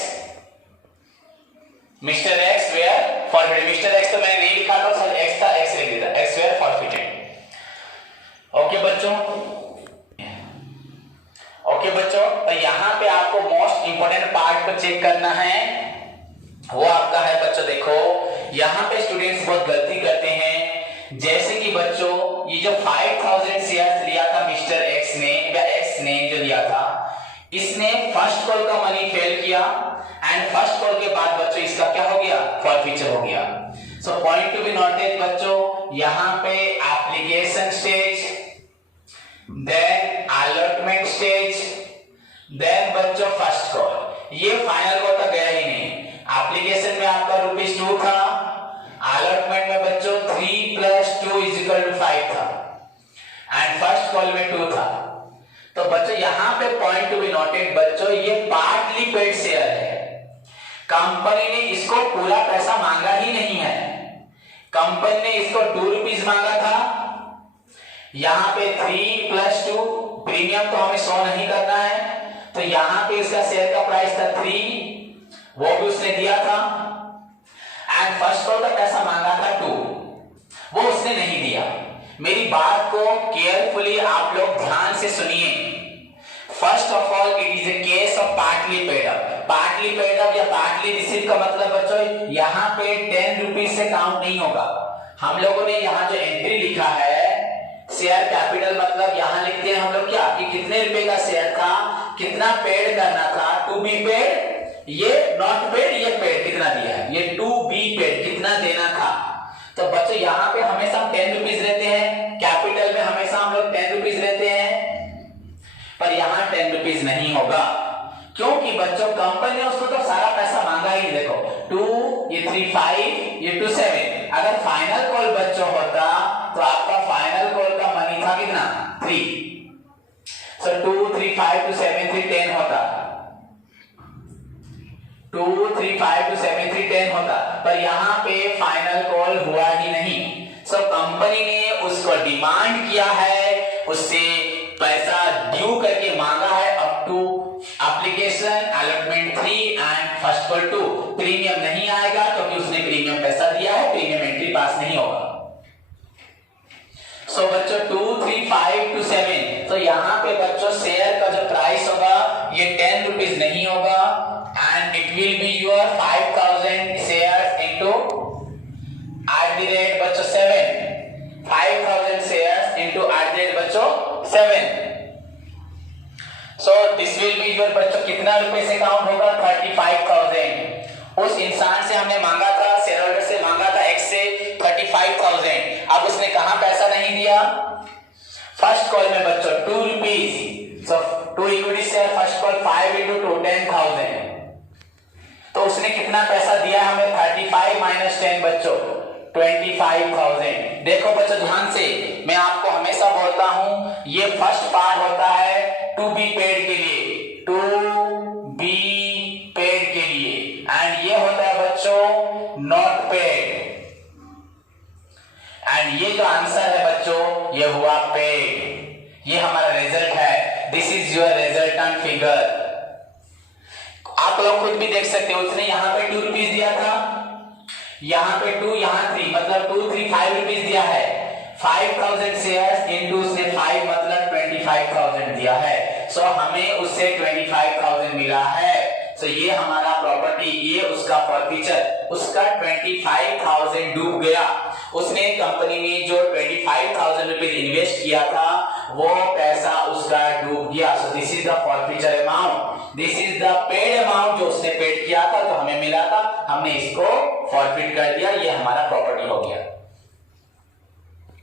Mr. X were forfeited। Mr. X तो मैंने नहीं लिखा था, सर X था, X लिख दिया, X were forfeited। ओके बच्चों, ओके बच्चों, तो यहां पे आपको मोस्ट इंपोर्टेंट पार्ट को चेक करना है, वो आपका है बच्चों, देखो यहां पे स्टूडेंट्स बहुत गलती करते हैं। जैसे कि बच्चों ये जो 5,000 शेयर्स लिया था मिस्टर एक्स ने या एक्स ने जो लिया था, इसने फर्स्ट कॉल का मनी फेल किया एंड फर्स्ट कॉल के बाद बच्चों इसका क्या हो गया, फॉरफीचर हो गया। So point to be noted बच्चों, यहां पे application stage, then allotment stage, then बच्चों फर्स्ट कॉल, ये फाइनल कॉल तक गया ही नहीं। एप्लीकेशन में आपका ₹2 था, अलॉटमेंट में बच्चों 3 + 2 = 5 था एंड फर्स्ट कॉल में 2 था। तो बच्चों यहां पे पॉइंट टू बी नोटेड बच्चों, ये पार्टली पेड शेयर है, कंपनी ने इसको पूरा पैसा मांगा ही नहीं है। कंपनी ने इसको ₹2 मांगा था, यहां पे 3 + 2 प्रीमियम तो हमें 100 नहीं करना है, तो यहां पे इसका शेयर का प्राइस था 3, वो भी उसने दिया था एंड फर्स्ट कॉल का पैसा मांगा था 2, वो उसने नहीं दिया। मेरी बात को केयरफुली आप लोग ध्यान से सुनिए। First of all it is a case of partly paid up. Partly paid up या पार्टली रिसीव का मतलब बच्चों यहां पे 10 रुपीज से काउंट नहीं होगा। हम लोगों ने यहां जो एंट्री लिखा है शेयर कैपिटल, मतलब यहां लिखते हैं हम लोग क्या कि कितने रुपए का शेयर था, कितना पेड करना था, टू बी पेड, ये नॉट पेड, ये पेड कितना दिया है, ये टू बी पेड कितना देना था। तो बच्चों यहाँ पे हमेशा 10 रुपीज रहते हैं, कैपिटल में हमेशा हम लोग 10 रुपीज रहते हैं, पर यहाँ 10 रुपीज नहीं होगा क्योंकि बच्चों कंपनी ने उसको तो सारा पैसा मांगा ही। देखो 2, ये 3, 5, ये 2, 7। अगर फाइनल कॉल बच्चों होता तो आपका फाइनल कॉल का मनी था कितना, 3। सो 2, 3, 5, 2, 7, 3, 10 होता। 235 to 7310 होता, पर यहाँ पे फाइनल कॉल हुआ ही नहीं। सो कंपनी ने उसको डिमांड किया है, उससे पैसा ड्यू करके मांगा है up to application allotment 3 and first call 2। Premium नहीं आएगा क्योंकि उसने प्रीमियम पैसा दिया है, प्रीमियम एंट्री पास नहीं होगा। सो बच्चों 235 to 7, तो यहाँ पे बच्चों शेयर का जो प्राइस होगा ये 10 रुपीज नहीं होगा, and it will be your 5000 share into @ बच्चों 7, 5000 शेयर्स इनटू @ बच्चों 7। So this will be your बच्चों कितना रुपए से काउंट होगा 35,000। उस इंसान से हमने मांगा था, शेयर होल्डर से मांगा था एक्स से 35,000। अब उसने कहां पैसा नहीं दिया, फर्स्ट कॉल में बच्चों 2 रुपीज। सो 2 equity share first call 5 into 2 10,000। तो उसने कितना पैसा दिया हमें 35 - 10 बच्चों 25,000। देखो बच्चों ध्यान से, मैं आपको हमेशा बोलता हूं ये फर्स्ट पार्ट होता है टू बी पेड के लिए, टू बी पेड के लिए, एंड ये होता है बच्चों नॉट पेड, एंड ये जो आंसर है बच्चों ये हुआ पेड। ये हमारा रिजल्ट है, this is your resultant figure. आप लोग खुद भी देख सकते हो, उसने यहाँ पे 2 रुपीज दिया था, यहाँ पे 2, यहाँ 3, मतलब 2 3 5 रुपीज दिया है। 5000 शेयर्स इनटू उसने 5 मतलब 25,000 दिया है। सो हमें उससे 25,000 मिला है। सो ये हमारा प्रॉपर्टी, ये उसका फॉरफीचर, उसका 25,000 डूब गया। उसने कंपनी में जो 25,000 रुपीज इन्वेस्ट किया था वो पैसा उसका डूब गया। सो this is the forfeiture amount, this is the paid amount जो उसने पेड किया था, जो हमें मिला था, हमने इसको फॉरफिट कर दिया। ये हमारा प्रॉपर्टी हो गया।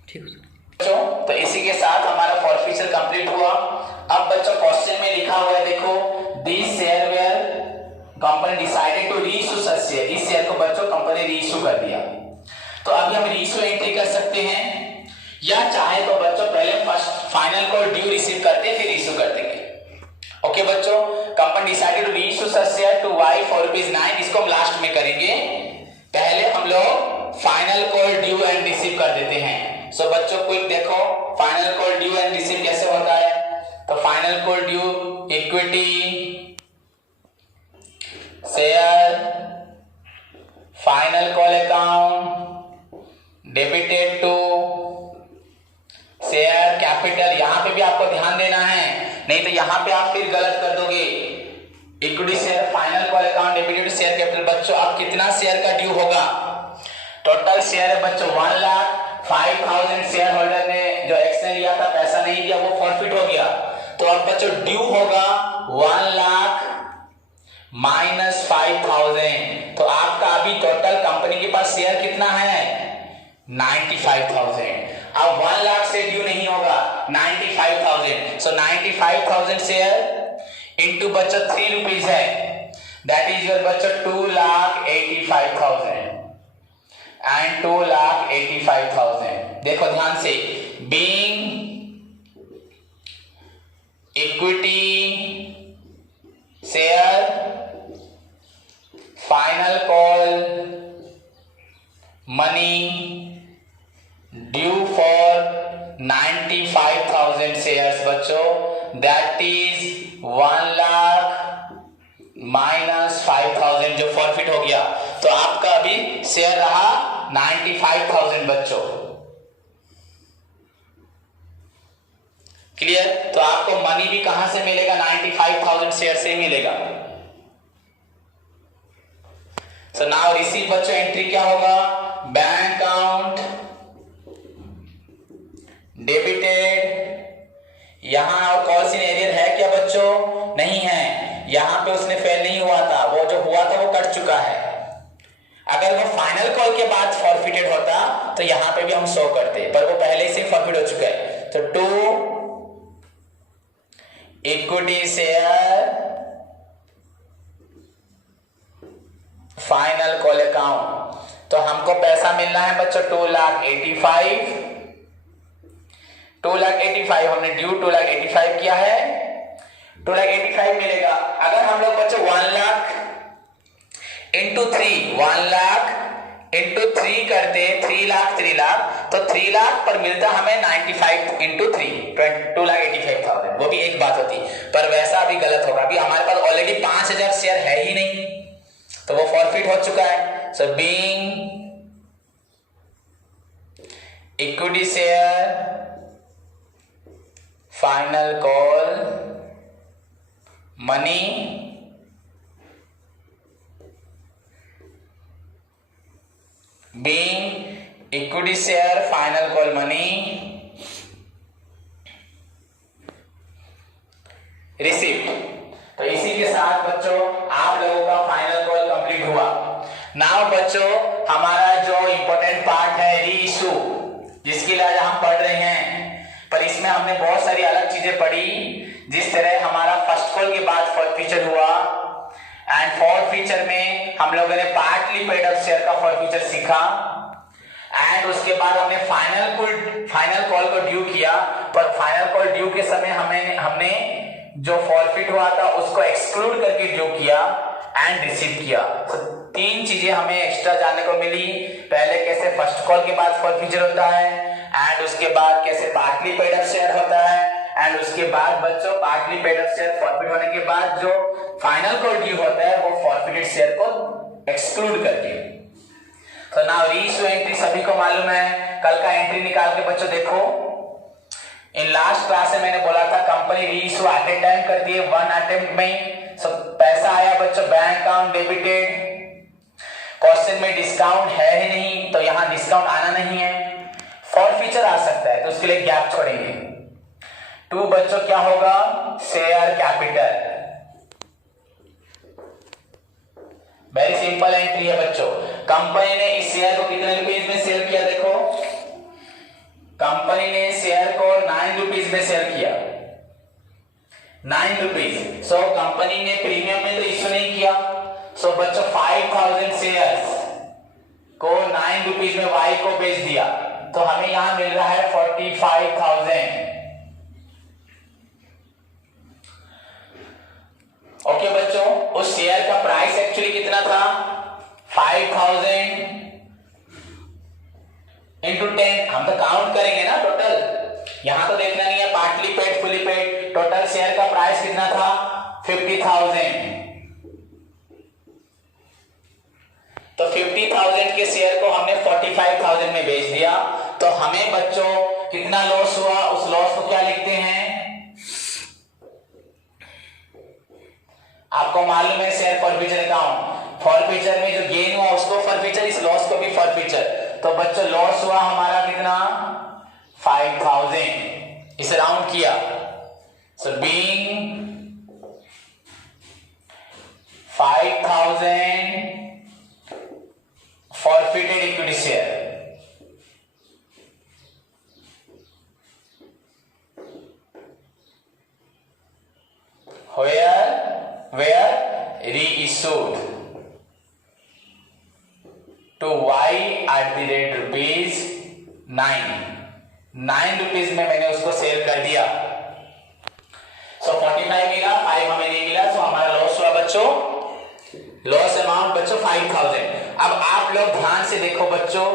ठीक है बच्चों, तो इसी के साथ हमारा फॉरफीचर कंप्लीट हुआ। अब बच्चों क्वेश्चन में लिखा हुआ है, देखो this share where company decided to reissue such share. इस शेयर को बच्चों कंपनी रीइश्यू कर दिया। तो अभी हम रीइश्यू एंट्री कर सकते हैं, या चाहे तो बच्चों पहले फर्स्ट फाइनल को ड्यू रिसीव करते फिर इश्यू कर देंगे। ओके बच्चों, company decided to reissue such share to Y for ₹9। इसको हम लास्ट में करेंगे, पहले हम लोग final call due and receive कर देते हैं। सो बच्चों क्विक देखो final call due and receive कैसे होता है। तो final call due equity share final call account debited to share capital. यहां पे भी आपको ध्यान देना है, नहीं तो यहां पे आप फिर गलत कर दोगे। Equity share final call account debited to share capital. बच्चों अब कितना शेयर का ड्यू होगा, टोटल शेयर है बच्चों 1,05,000। शेयर होल्डर ने जो एक्स ने लिया था पैसा नहीं दिया, वो फॉरफिट हो गया। तो अब बच्चों ड्यू होगा 1,00,000 - 5,000। तो आपका अभी टोटल कंपनी के पास शेयर कितना है 95,000। अब 1,00,000 से ड्यू नहीं होगा 95,000। सो 95,000 शेयर इनटू बच्चों 3 रुपीज है, दैट इज योर बच्चों 2,85,000 एंड 2,85,000। देखो ध्यान से, being equity share final call money due for 95,000 shares बच्चों, दैट इज 1,00,000 - 5,000 जो फॉरफिट हो गया। तो आपका अभी शेयर रहा 95,000 बच्चों। क्लियर? तो आपको मनी भी कहां से मिलेगा, 95,000 शेयर से मिलेगा। सो नाउ रिसीव बच्चों एंट्री क्या होगा, बैंक अकाउंट डेबिटेड। यहां और कॉल इन एरियर है क्या बच्चों, नहीं है। यहां पे उसने फेल नहीं हुआ था, वो जो हुआ था वो कट चुका है। अगर वो फाइनल कॉल के बाद फॉरफिटेड होता तो यहां पे भी हम शो करते, पर वो पहले से फॉरफिट हो चुका है। तो 2 equity share final call account. तो हमको पैसा मिलना है बच्चों 2,85,000। 2,85,000 हमने ड्यू 2,85,000 किया है, 2,85,000 मिलेगा। अगर हम लोग बच्चों 1,00,000 इंटू 3, 1 लाख इंटू 3 करते 3 लाख 3 लाख, तो 3 लाख पर मिलता हमें 95 इंटू 3 2,85,000। वो भी एक बात होती, पर वैसा भी गलत होगा। अभी हमारे पास ऑलरेडी 5,000 शेयर है ही नहीं, तो वो फॉरफिट हो चुका है। So being equity share final call money being equity share final call money received। तो इसी के साथ बच्चों आप लोगों का फाइनल कॉल कंप्लीट हुआ। नाउ बच्चों हमारा जो इंपॉर्टेंट पार्ट है री इशू, जिसकी लिए हम पढ़ रहे हैं, पर इसमें हमने बहुत सारी अलग चीजें पढ़ी। जिस तरह हमारा फर्स्ट कॉल के बाद फोर्थ फीचर हुआ, एंड फोर्थ फीचर में हम लोगों ने पार्टली पेड अप शेयर का फोर्थ फीचर सीखा, एंड उसके बाद हमने फाइनल कॉल को ड्यू किया। पर फाइनल कॉल ड्यू के समय हमने जो फॉरफिट हुआ था उसको एक्सक्लूड करके ड्यू किया एंड रिसीव किया। तो 3 चीजें हमें एक्स्ट्रा जानने को मिली। पहले कैसे फर्स्ट कॉल के बाद फोर्थ फीचर होता है, एंड उसके बाद कैसे पार्टली पेड अप शेयर होता है, एंड उसके बाद बच्चों partly paid up share forfeit होने के बाद जो फाइनल कॉल ड्यू होता है वो फॉरफिटेड शेयर को एक्सक्लूड करके। तो नाउ रीइशू एंट्री सभी को मालूम है। कल का एंट्री निकाल के बच्चों देखो। इन लास्ट क्लास में मैंने बोला था company reissue at a time कर दिए 1 अटेम्प्ट में। सो पैसा आया बच्चों बैंक अकाउंट डेबिटेड। क्वेश्चन में डिस्काउंट है ही नहीं, तो यहां डिस्काउंट आना नहीं है, फॉरफीचर आ सकता है, तो उसके लिए गैप छोड़ेंगे। 2 बच्चों क्या होगा, share capital. Very simple entry है बच्चों। कंपनी ने इस शेयर को कितने रुपीज में सेल किया, देखो कंपनी ने शेयर को 9 रुपीज में सेल किया, 9 रुपीज। सो कंपनी ने प्रीमियम में तो इश्यू नहीं किया। सो बच्चों 5,000 शेयर्स को 9 रुपीज में वाई को बेच दिया, तो हमें यहां मिल रहा है 45,000। ओके बच्चों, उस शेयर का प्राइस एक्चुअली कितना था, 5,000 इंटू 10। हम तो काउंट करेंगे ना टोटल, यहां तो देखना नहीं है partly paid fully paid. Total share का प्राइस कितना था, 50,000। तो 50,000 के शेयर को हमने 45,000 में बेच दिया, तो हमें बच्चों कितना लॉस हुआ, उस लॉस को क्या लिखते हैं, आपको मालूम है शेयर फॉरफीचर अकाउंट। फॉरफीचर में जो गेन हुआ उसको फॉरफीचर, इस लॉस को भी फॉरफीचर। तो बच्चों लॉस हुआ हमारा कितना, 5,000। इसे राउंड किया। So being 5,000 forfeited equity share, where reissued to y at the rate rupees 9 rupees में मैंने उसको सेल कर दिया। सो 45 मिला, 5 हमें नहीं मिला, तो हमारा लॉस हुआ बच्चों, लॉस अमाउंट बच्चों 5,000। अब आप लोग ध्यान से देखो बच्चों,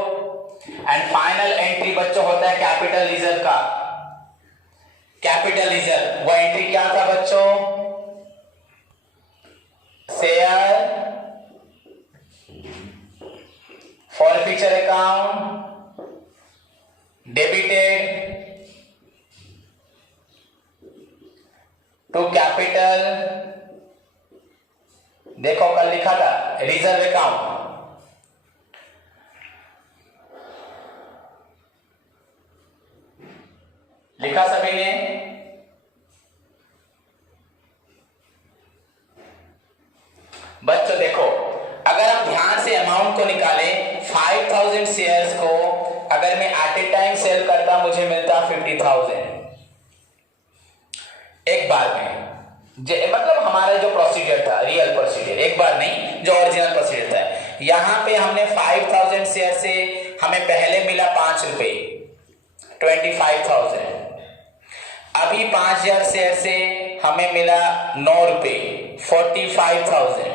एंड फाइनल एंट्री बच्चों होता है कैपिटल रिजर्व का। कैपिटल रिजर्व वो एंट्री क्या था बच्चों, share forfeiture account debited to capital. देखो कल लिखा था रिजर्व अकाउंट, लिखा सभी ने, बच्चों देखो अगर हम ध्यान से अमाउंट को निकालें, 5,000 शेयर्स को अगर मैं एट ए टाइम सेल करता मुझे मिलता 50,000 एक बार में। मतलब हमारा जो प्रोसीजर था, रियल प्रोसीजर, एक बार नहीं, जो ओरिजिनल प्रोसीजर था। यहां पे हमने 5,000 शेयर से हमें पहले मिला 5 रुपए, 25,000। अभी 5,000 शेयर से हमें मिला 9 रुपए, 45,000।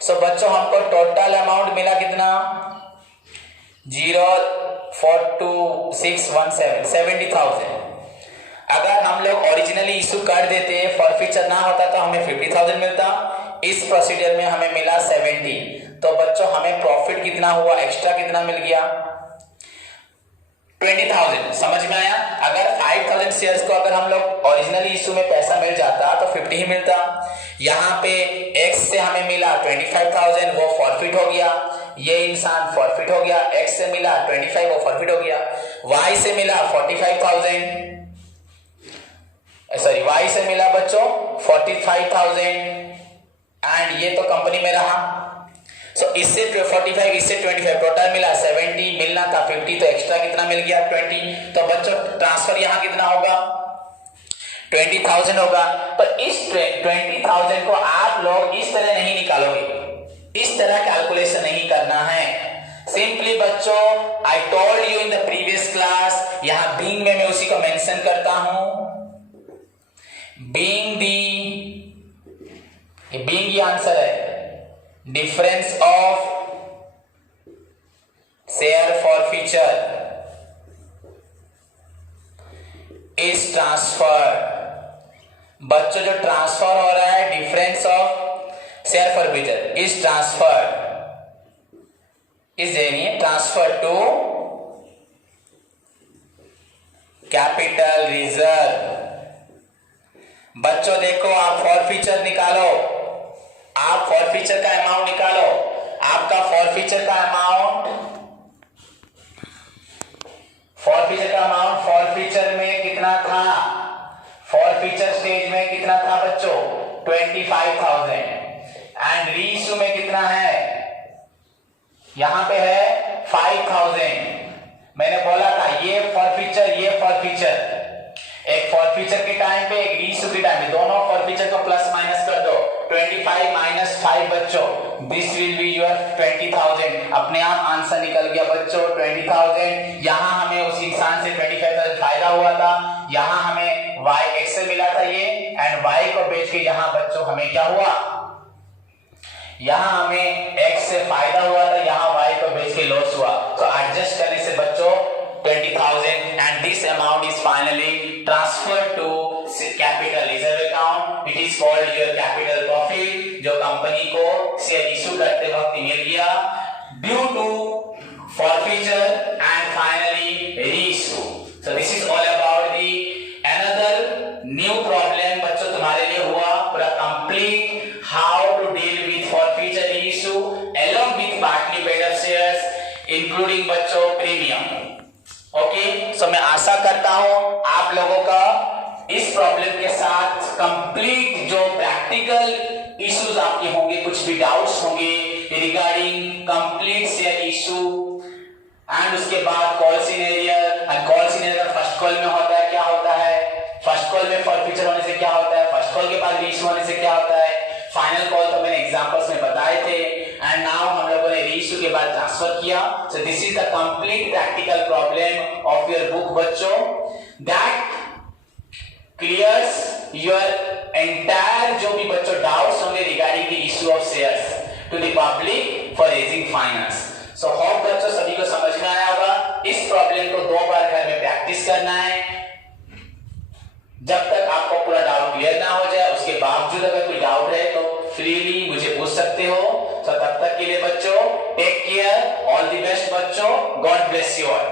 सो बच्चों हमको टोटल अमाउंट मिला कितना 0.4217 70,000। अगर हम लोग ओरिजिनली इशू कर देते फॉरफीचर ना होता तो हमें 50,000 मिलता, इस प्रोसीजर में हमें मिला 70। तो बच्चों हमें प्रॉफिट कितना हुआ, एक्स्ट्रा कितना मिल गया 20,000। समझ में आया? अगर 5,000 शेयर्स को अगर हम लोग ओरिजिनली इशू में पैसा मिल जाता तो 50 ही मिलता। यहाँ पे X से हमें मिला 25,000, वो फॉरफिट हो गया, ये इंसान फॉरफिट हो गया। X से मिला 25, वो फॉरफिट हो गया। Y से मिला 45,000, सॉरी Y से मिला बच्चों 45,000 एंड ये तो कंपनी में रहा। सो इससे 45, इससे 25, टोटल मिला 70, मिलना था 50, तो एक्स्ट्रा कितना मिल गया 20। तो बच्चों ट्रांसफर यहाँ कितना होगा 20,000 होगा। पर इस 20,000 को आप लोग इस तरह नहीं निकालोगे, इस तरह कैलकुलेशन नहीं करना है। सिंपली बच्चों I told you in the previous class, यहां बीइंग में मैं उसी को मेंशन करता हूं, बीइंग ये आंसर है, difference of share forfeiture is transfer. बच्चों जो ट्रांसफर हो रहा है difference of share forfeiture is transfer, इस जानिए ट्रांसफर टू कैपिटल रिजर्व। बच्चों देखो आप फॉरफीचर निकालो, आप फॉरफीचर का अमाउंट निकालो। आपका फॉरफीचर का अमाउंट फॉरफीचर में कितना था, फॉरफीचर स्टेज में कितना था बच्चों 25,000 एंड रीइश्यू में कितना है, यहां पे है 5,000। मैंने बोला था ये फॉरफीचर एक फॉरफीचर के टाइम पे एक रीइश्यू के टाइम पे, दोनों फॉरफीचर को प्लस माइनस कर दो, 25 माइनस 5 बच्चों दिस विल बी योर 20,000। अपने आप आंसर निकल गया बच्चों 20,000। यहां हमें उस इंसान से 25,000 फायदा हुआ था, यहां हमें y x से मिला था ये एंड y को बेच के यहां बच्चों हमें क्या हुआ, यहां हमें x से फायदा हुआ था, यहां y को बेच के लॉस हुआ। तो एडजस्ट करने से बच्चों 20,000 and this amount is finally transferred to capital reserve account. It is called your capital profit, जो कंपनी को शेयर इशू करते वक्त मिल गया due to forfeiture and finally reissue. So this is all about the another new problem बच्चों तुम्हारे लिए हुआ पूरा complete how to deal with forfeiture reissue along with partly paid up shares including बच्चों premium. ओके सो मैं आशा करता हूं आप लोगों का इस प्रॉब्लम के साथ कंप्लीट जो प्रैक्टिकल इश्यूज आपके होंगे, कुछ भी डाउट्स होंगे regarding complete share issue and उसके बाद कॉल सिनेरियर फर्स्ट कॉल में होता है क्या होता है, फर्स्ट कॉल में फॉरफीचर होने से क्या होता है, फर्स्ट कॉल के बाद रीइश्यू होने से क्या होता है, फाइनल कॉल तो मैंने एग्जांपल्स में बताए थे एंड नाउ हम लोगों ने रीइश्यू के बाद ट्रांसफर किया। So this is the complete practical problem of your book बच्चों दैट क्लियर्स योर एंटायर जो भी बच्चों डाउट्स होंगे regarding the issue of shares to the public for raising finance. So hope बच्चों सभी को समझ में आया होगा। इस प्रॉब्लम को 2 बार घर में प्रैक्टिस करना है जब तक आपको पूरा डाउट क्लियर ना हो जाए। उसके बावजूद अगर कोई डाउट है तो फ्रीली मुझे पूछ सकते हो। तो तब तक के लिए बच्चों take care, all the best बच्चों, गॉड ब्लेस यू ऑल।